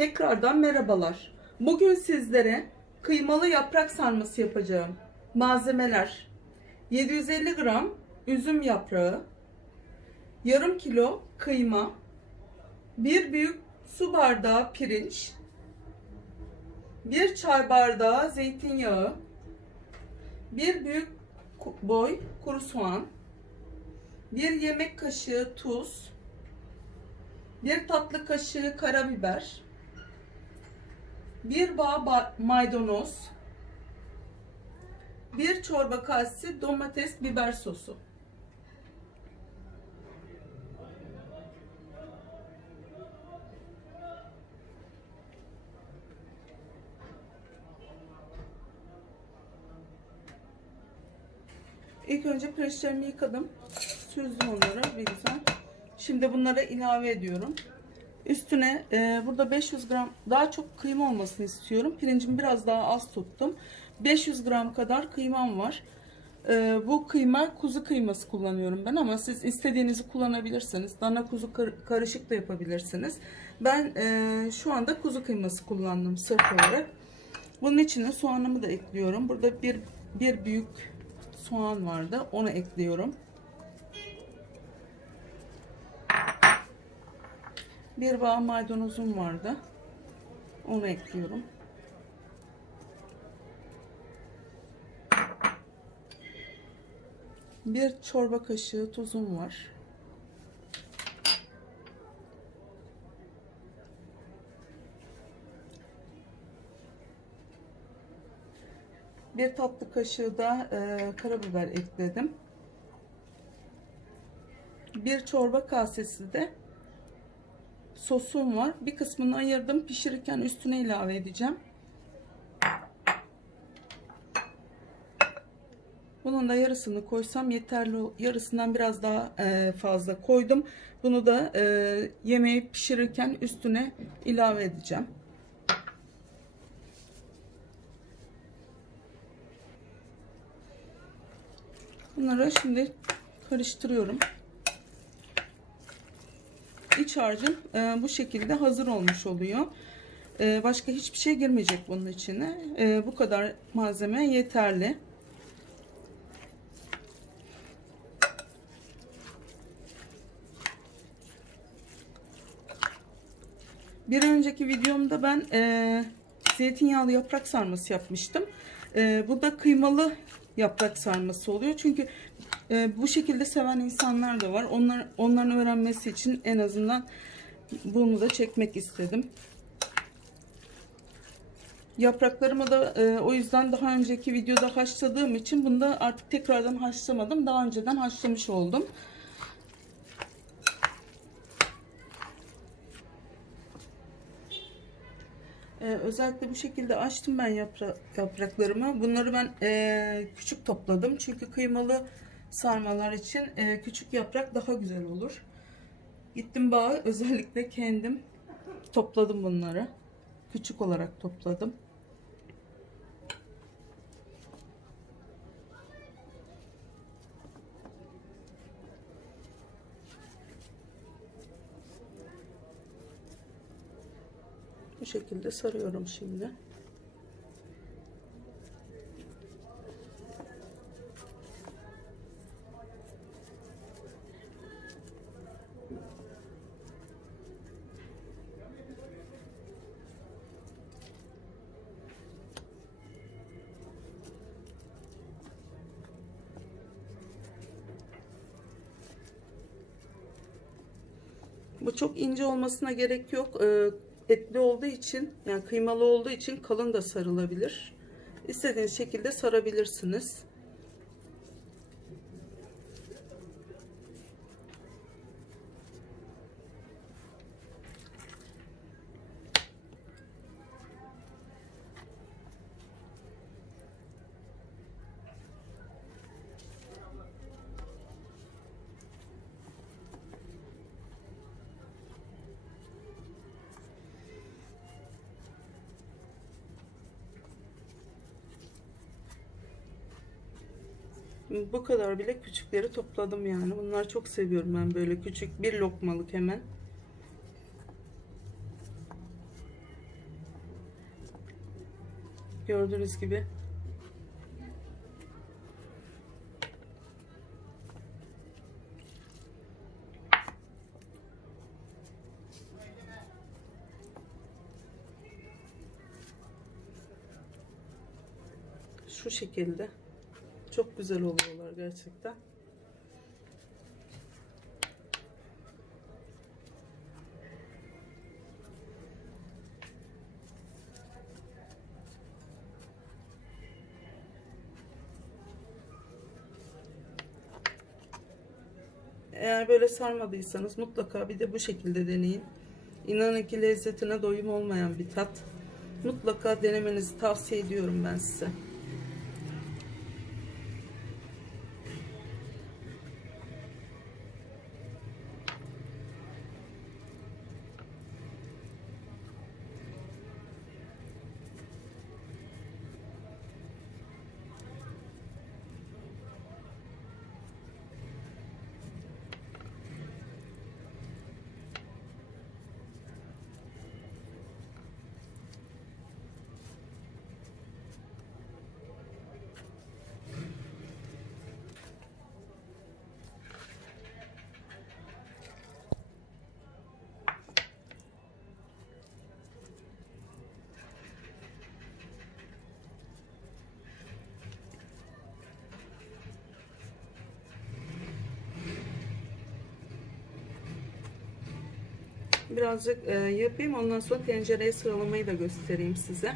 Tekrardan merhabalar. Bugün sizlere kıymalı yaprak sarması yapacağım. Malzemeler 750 gram üzüm yaprağı, yarım kilo kıyma, bir büyük su bardağı pirinç, bir çay bardağı zeytinyağı, bir büyük boy kuru soğan, bir yemek kaşığı tuz, bir tatlı kaşığı karabiber, bir bağ ba- maydanoz, bir çorba kasesi domates biber sosu. İlk önce pirinçlerimi yıkadım. Süzdüm onları bir güzel. Şimdi bunları ilave ediyorum. Üstüne e, burada 500 gram daha çok kıyma olmasını istiyorum. Pirincimi biraz daha az tuttum. 500 gram kadar kıymam var. E, bu kıyma kuzu kıyması kullanıyorum ben ama siz istediğinizi kullanabilirsiniz. Dana kuzu kar- karışık da yapabilirsiniz. Ben e, şu anda kuzu kıyması kullandım sırf olarak. Bunun içine soğanımı da ekliyorum. Burada bir, bir büyük soğan vardı. Onu ekliyorum. Bir bağ maydanozum vardı. Onu ekliyorum. Bir çorba kaşığı tuzum var. Bir tatlı kaşığı da e, karabiber ekledim. Bir çorba kasesi de sosum var. Bir kısmını ayırdım. Pişirirken üstüne ilave edeceğim. Bunun da yarısını koysam yeterli. Yarısından biraz daha e, fazla koydum. Bunu da e, yemeği pişirirken üstüne ilave edeceğim. Bunları şimdi karıştırıyorum. İç harcım e, bu şekilde hazır olmuş oluyor. E, başka hiçbir şey girmeyecek bunun içine. E, bu kadar malzeme yeterli. Bir önceki videomda ben e, zeytinyağlı yaprak sarması yapmıştım. E, bu da kıymalı yaprak sarması oluyor. Çünkü e, bu şekilde seven insanlar da var. Onlar, onların öğrenmesi için en azından bunu da çekmek istedim. Yapraklarımı da e, o yüzden daha önceki videoda haşladığım için bunu da artık tekrardan haşlamadım. Daha önceden haşlamış oldum. Ee, özellikle bu şekilde açtım ben yapra yapraklarımı. Bunları ben e, küçük topladım. Çünkü kıymalı sarmalar için e, küçük yaprak daha güzel olur. Gittim bağa özellikle kendim topladım bunları. Küçük olarak topladım. Bu şekilde sarıyorum şimdi. Bu çok ince olmasına gerek yok. Ee, etli olduğu için yani kıymalı olduğu için kalın da sarılabilir. İstediğiniz şekilde sarabilirsiniz. Bu kadar bile küçükleri topladım yani. Bunları çok seviyorum ben böyle küçük bir lokmalık hemen. Gördüğünüz gibi. Şu şekilde. Çok güzel oluyorlar gerçekten. Eğer böyle sarmadıysanız mutlaka bir de bu şekilde deneyin. İnanın ki lezzetine doyum olmayan bir tat. Mutlaka denemenizi tavsiye ediyorum ben size. Birazcık e, yapayım ondan sonra tencereye sıralamayı da göstereyim size.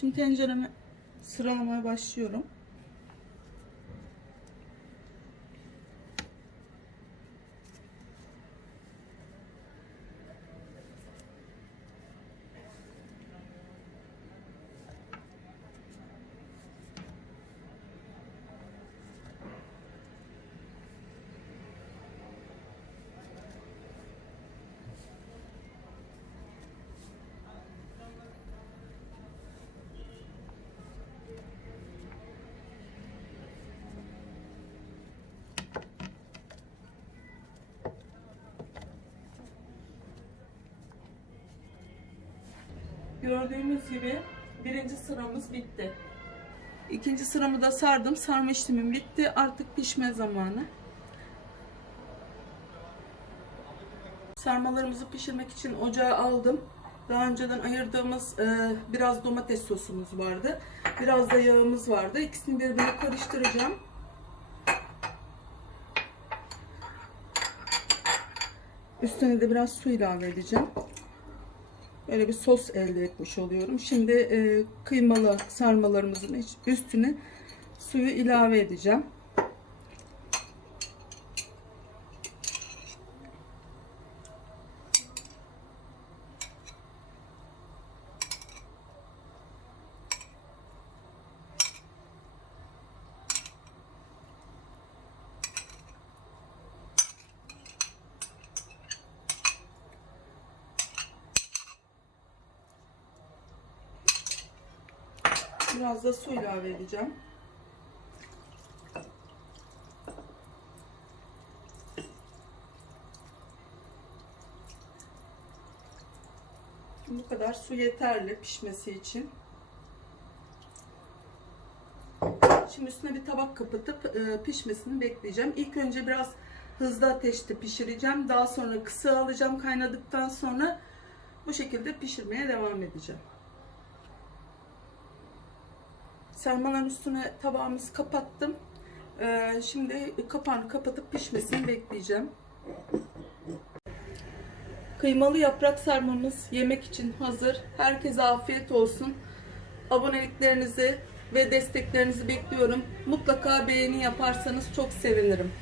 Şimdi tencereme sıralamaya başlıyorum. Gördüğünüz gibi birinci sıramız bitti. İkinci sıramı da sardım. Sarma işlemim bitti. Artık pişme zamanı. Sarmalarımızı pişirmek için ocağa aldım. Daha önceden ayırdığımız e, biraz domates sosumuz vardı. Biraz da yağımız vardı. İkisini birbirine karıştıracağım. Üstüne de biraz su ilave edeceğim. Böyle bir sos elde etmiş oluyorum. Şimdi e, kıymalı sarmalarımızın üstüne suyu ilave edeceğim. Biraz da su ilave edeceğim. Bu kadar su yeterli pişmesi için. Şimdi üstüne bir tabak kapatıp e, pişmesini bekleyeceğim. İlk önce biraz hızlı ateşte pişireceğim. Daha sonra kısa alacağım kaynadıktan sonra bu şekilde pişirmeye devam edeceğim. Sarmaların üstüne tabağımızı kapattım. Ee, şimdi kapağını kapatıp pişmesini bekleyeceğim. Kıymalı yaprak sarmamız yemek için hazır. Herkese afiyet olsun. Aboneliklerinizi ve desteklerinizi bekliyorum. Mutlaka beğeni yaparsanız çok sevinirim.